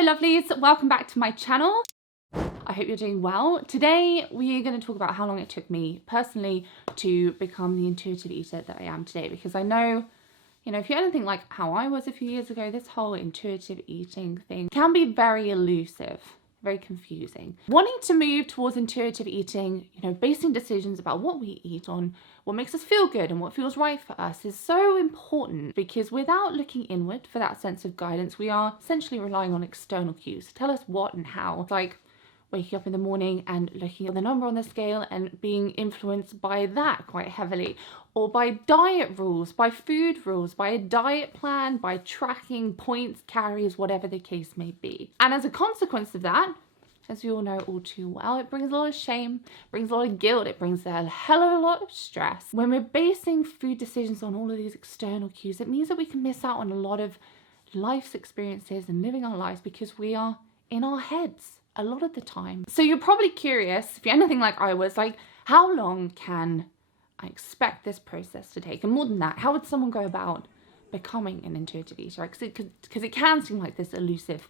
Hello lovelies, welcome back to my channel. I hope you're doing well. Today we're going to talk about how long it took me personally to become the intuitive eater that I am today, because I know, if you're anything like how I was a few years ago, this whole intuitive eating thing can be very elusive, very confusing. Wanting to move towards intuitive eating, basing decisions about what we eat on what makes us feel good and what feels right for us is so important, because without looking inward for that sense of guidance, we are essentially relying on external cues to tell us what and how. It's like waking up in the morning and looking at the number on the scale and being influenced by that quite heavily, or by diet rules, by food rules, by a diet plan, by tracking points, calories, whatever the case may be. And as a consequence of that, as we all know all too well, it brings a lot of shame, brings a lot of guilt, it brings a hell of a lot of stress. When we're basing food decisions on all of these external cues, it means that we can miss out on a lot of life's experiences and living our lives because we are in our heads a lot of the time. So you're probably curious, if you're anything like I was, like, how long can I expect this process to take? And more than that, how would someone go about becoming an intuitive eater? Because it can seem like this elusive,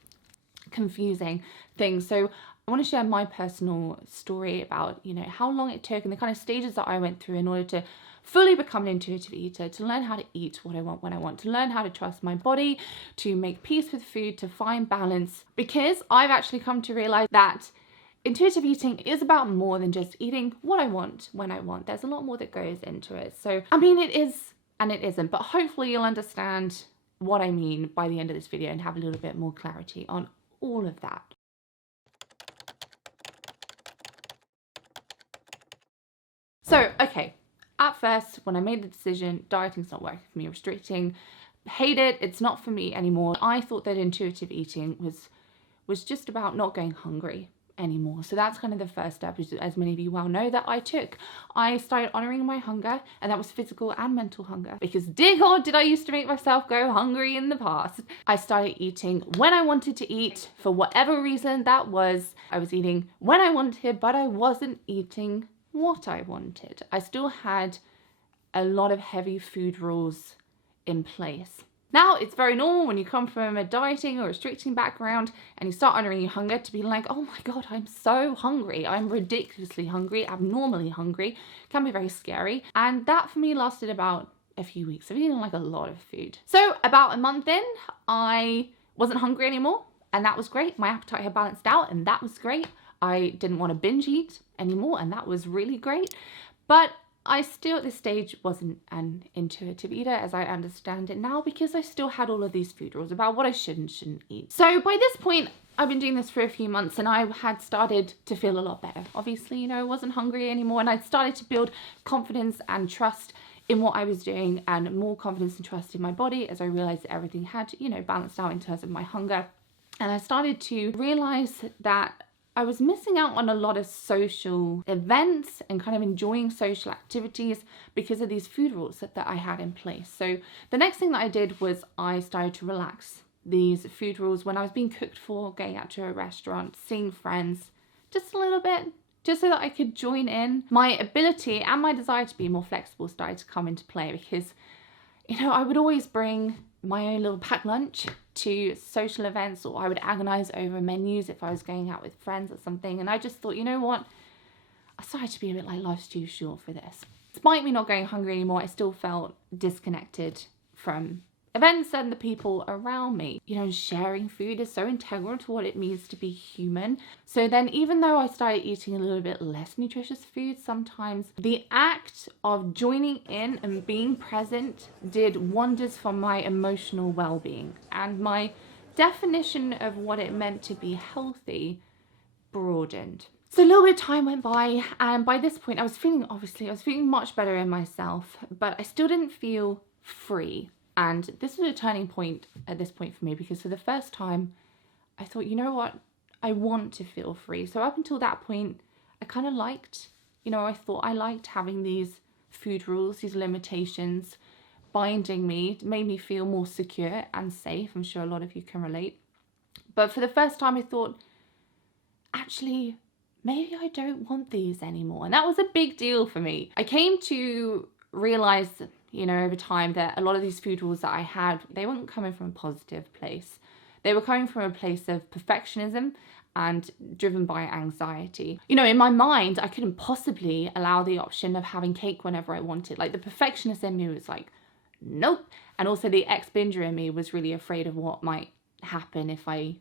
confusing thing. So I want to share my personal story about, how long it took and the kind of stages that I went through in order to fully become an intuitive eater, to learn how to eat what I want when I want, to learn how to trust my body, to make peace with food, to find balance. Because I've actually come to realize that intuitive eating is about more than just eating what I want when I want. There's a lot more that goes into it. So, it is and it isn't, but hopefully you'll understand what I mean by the end of this video and have a little bit more clarity on all of that. So, okay. At first, when I made the decision, dieting's not working for me, restricting, hate it, it's not for me anymore. I thought that intuitive eating was just about not going hungry anymore. So that's kind of the first step, as many of you well know, that I took. I started honoring my hunger, and that was physical and mental hunger, because dear God, did I used to make myself go hungry in the past. I started eating when I wanted to eat, for whatever reason that was. I was eating when I wanted, but I wasn't eating what I wanted. I still had a lot of heavy food rules in place. Now, it's very normal when you come from a dieting or restricting background and you start honoring your hunger to be like, oh my God, I'm so hungry. I'm ridiculously hungry, abnormally hungry. It can be very scary. And that for me lasted about a few weeks of eating like a lot of food. So about a month in, I wasn't hungry anymore, and that was great. My appetite had balanced out, and that was great. I didn't want to binge eat anymore, and that was really great. But I still at this stage wasn't an intuitive eater as I understand it now, because I still had all of these food rules about what I should and shouldn't eat. So by this point, I've been doing this for a few months, and I had started to feel a lot better. Obviously, I wasn't hungry anymore, and I'd started to build confidence and trust in what I was doing, and more confidence and trust in my body as I realized that everything had, balanced out in terms of my hunger. And I started to realize that I was missing out on a lot of social events and kind of enjoying social activities because of these food rules that I had in place. So the next thing that I did was I started to relax these food rules when I was being cooked for, going out to a restaurant, seeing friends, just a little bit, just so that I could join in. My ability and my desire to be more flexible started to come into play, because, I would always bring my own little packed lunch to social events, or I would agonize over menus if I was going out with friends or something. And I just thought, what? I started to be a bit like, life's too short for this. Despite me not going hungry anymore, I still felt disconnected from events and the people around me. Sharing food is so integral to what it means to be human. So then, even though I started eating a little bit less nutritious food, sometimes the act of joining in and being present did wonders for my emotional well-being, and my definition of what it meant to be healthy broadened. So a little bit of time went by, and by this point I was feeling much better in myself, but I still didn't feel free. And this was a turning point at this point for me, because for the first time, I thought, what? I want to feel free. So up until that point, I kind of liked, I thought I liked having these food rules, these limitations binding me. It made me feel more secure and safe. I'm sure a lot of you can relate. But for the first time, I thought, actually, maybe I don't want these anymore. And that was a big deal for me. I came to realize over time that a lot of these food rules that I had, they weren't coming from a positive place. They were coming from a place of perfectionism and driven by anxiety. You know, in my mind, I couldn't possibly allow the option of having cake whenever I wanted. Like, the perfectionist in me was like, nope. And also the ex-binger in me was really afraid of what might happen if I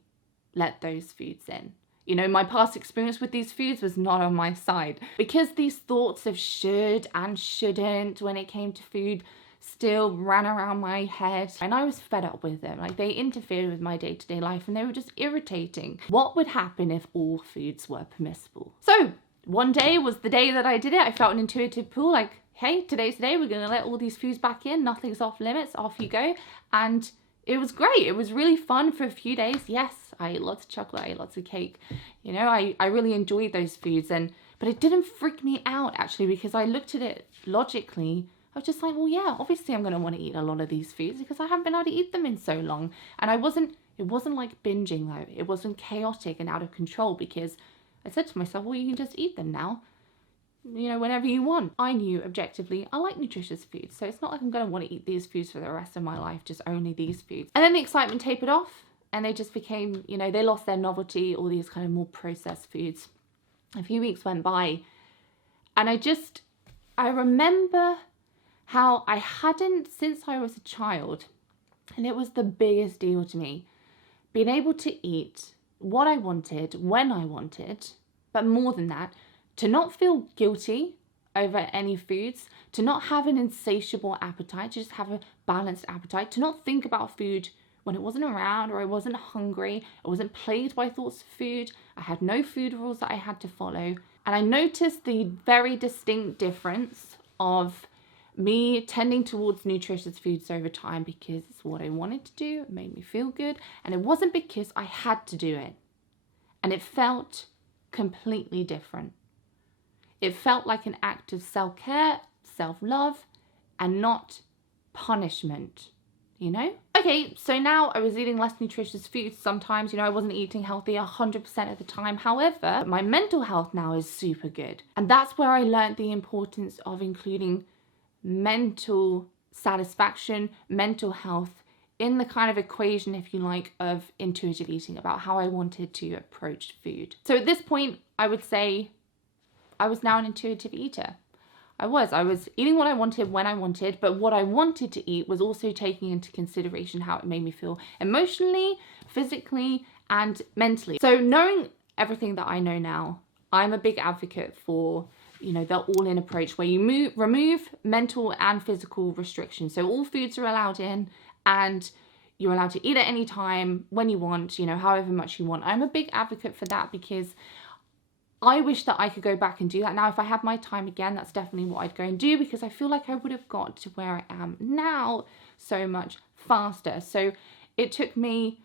let those foods in. You know, my past experience with these foods was not on my side. Because these thoughts of should and shouldn't when it came to food still ran around my head, and I was fed up with them. Like, they interfered with my day-to-day life and they were just irritating. What would happen if all foods were permissible? So one day was the day that I did it. I felt an intuitive pull, like, hey, today's the day, we're gonna let all these foods back in, nothing's off limits, off you go. And it was great. It was really fun for a few days. Yes, I ate lots of chocolate, I ate lots of cake. You know, I really enjoyed those foods, but it didn't freak me out actually, because I looked at it logically. I was just like, well, yeah, obviously I'm going to want to eat a lot of these foods because I haven't been able to eat them in so long. And it wasn't like binging though. It wasn't chaotic and out of control, because I said to myself, well, you can just eat them now, you know, whenever you want. I knew objectively I like nutritious foods, so it's not like I'm going to want to eat these foods for the rest of my life, just only these foods. And then the excitement tapered off and they just became, you know, they lost their novelty, all these kind of more processed foods. A few weeks went by and I remember how I hadn't, since I was a child, and it was the biggest deal to me, being able to eat what I wanted, when I wanted, but more than that, to not feel guilty over any foods, to not have an insatiable appetite, to just have a balanced appetite, to not think about food when it wasn't around or I wasn't hungry, I wasn't plagued by thoughts of food, I had no food rules that I had to follow. And I noticed the very distinct difference of me tending towards nutritious foods over time because it's what I wanted to do, it made me feel good, and it wasn't because I had to do it. And it felt completely different. It felt like an act of self-care, self-love, and not punishment, you know? Okay, so now I was eating less nutritious foods sometimes, you know, I wasn't eating healthy 100% of the time. However, my mental health now is super good. And that's where I learned the importance of including mental satisfaction, mental health in the kind of equation, if you like, of intuitive eating, about how I wanted to approach food. So at this point, I would say I was now an intuitive eater. I was eating what I wanted when I wanted, but what I wanted to eat was also taking into consideration how it made me feel emotionally, physically, and mentally. So knowing everything that I know now, I'm a big advocate for, you know, the all-in approach where you remove mental and physical restrictions. So all foods are allowed in and you're allowed to eat at any time, when you want, you know, however much you want. I'm a big advocate for that because I wish that I could go back and do that. Now, if I had my time again, that's definitely what I'd go and do, because I feel like I would have got to where I am now so much faster. So it took me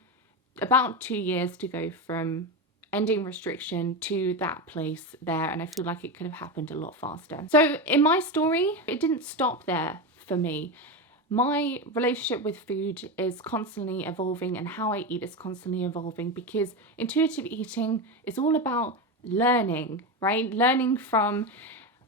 about 2 years to go from ending restriction to that place there, and I feel like it could have happened a lot faster. So in my story, it didn't stop there for me. My relationship with food is constantly evolving, and how I eat is constantly evolving, because intuitive eating is all about learning, right? Learning from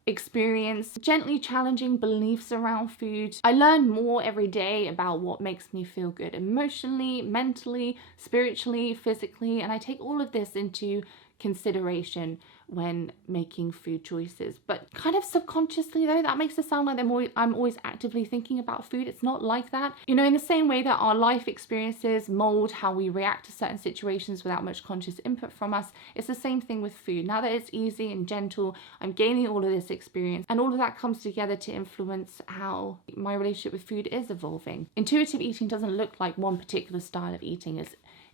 experience, gently challenging beliefs around food. I learn more every day about what makes me feel good emotionally, mentally, spiritually, physically, and I take all of this into consideration when making food choices. But kind of subconsciously though, that makes it sound like I'm always actively thinking about food. It's not like that. You know, in the same way that our life experiences mold how we react to certain situations without much conscious input from us, it's the same thing with food. Now that it's easy and gentle, I'm gaining all of this experience, and all of that comes together to influence how my relationship with food is evolving. Intuitive eating doesn't look like one particular style of eating.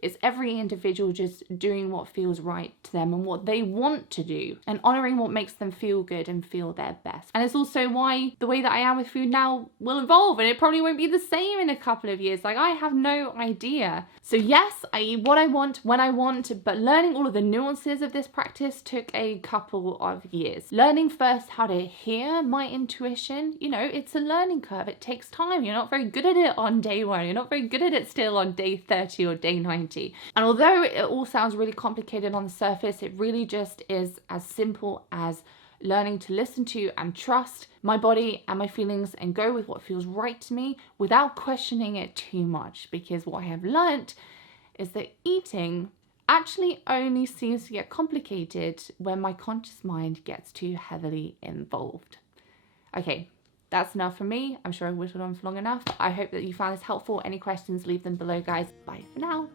It's every individual just doing what feels right to them and what they want to do, and honouring what makes them feel good and feel their best. And it's also why the way that I am with food now will evolve, and it probably won't be the same in a couple of years. Like, I have no idea. So yes, I eat what I want when I want, but learning all of the nuances of this practice took a couple of years. Learning first how to hear my intuition, you know, it's a learning curve. It takes time. You're not very good at it on day 1. You're not very good at it still on day 30 or day 90. And although it all sounds really complicated on the surface, it really just is as simple as learning to listen to and trust my body and my feelings and go with what feels right to me without questioning it too much. Because what I have learnt is that eating actually only seems to get complicated when my conscious mind gets too heavily involved. Okay, that's enough from me. I'm sure I've whittled on for long enough. I hope that you found this helpful. Any questions, leave them below, guys. Bye for now.